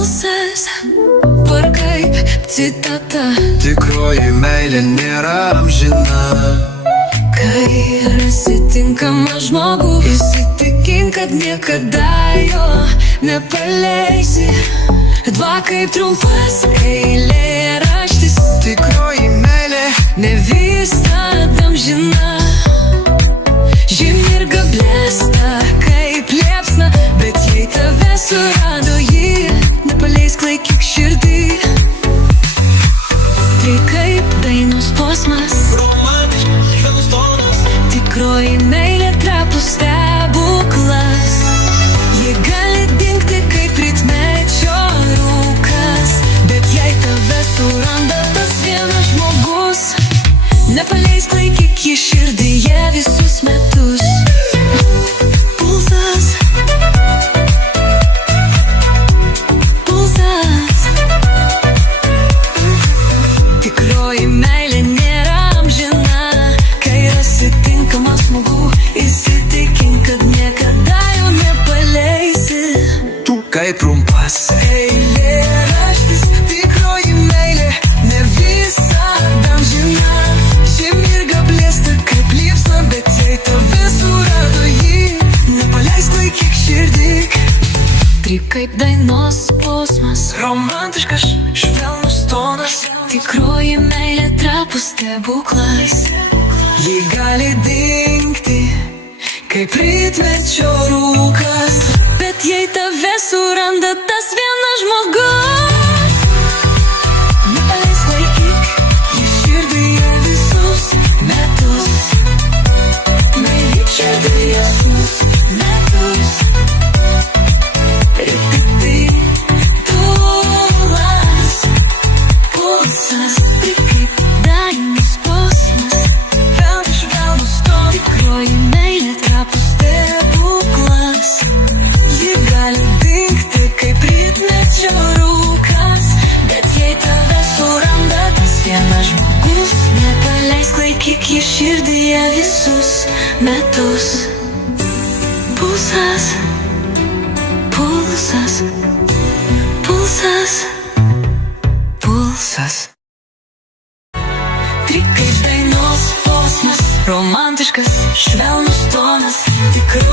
pulsas, par kaip citata. Tikroji meilė nėra amžina. Kai rasi tinkamą žmogų, įsitikink, kad niekada jo nepaleisi. Dva kaip trumpas eilėraštis. Tikroji meilė ne visada amžina. Žymi ir gablėsta kaip liepsna, bet jei tave surado ji, nepaleisk, laikyk širdį. Tai kaip dainos posmas, tikroji meilė trapus stebuklas. Ji gali dingti kaip rytmečio rūkas, bet jei tave suranda tas vienas žmogus, nepaleisk, laikyk jį širdyje visus metus. Pulsas, pulsas. Tikroji meilė nėra amžina. Kai rasi tinkamą žmogų, įsitikink, kad niekada jo nepaleisi. kaip trumpas Eilėraštis, tikroji meilė ne visada amžina. Žymi ir gablėsta kaip liepsna, bet jei tave surado ji, nepaleisk, laikyk širdį. Tai kaip dainos posmas, romantiškas švelnus tonas. Tikroji meilė trapus stebuklas. Ji gali dingti kaip rytmečio rūkas, bet jei tave suranda tas vienas žmogus, nepaleisk, laikyk jį širdyje visus metus. Laikyk širdyje visus metus. Pulsas, pulsas. Tai kaip dainos posmas, vėl švelnus tonas. Tikroji meilė trapus stebuklas. Ji gali dingti kaip rytmečio rūkas, bet jei tave suranda tas vienas žmogus, nepaleisk, laikyk jį širdyje visus metus. Pulsas, pulsas, pulsas, pulsas. Tik kaip dainos posmas, romantiškas švelnus tonas. Tikroji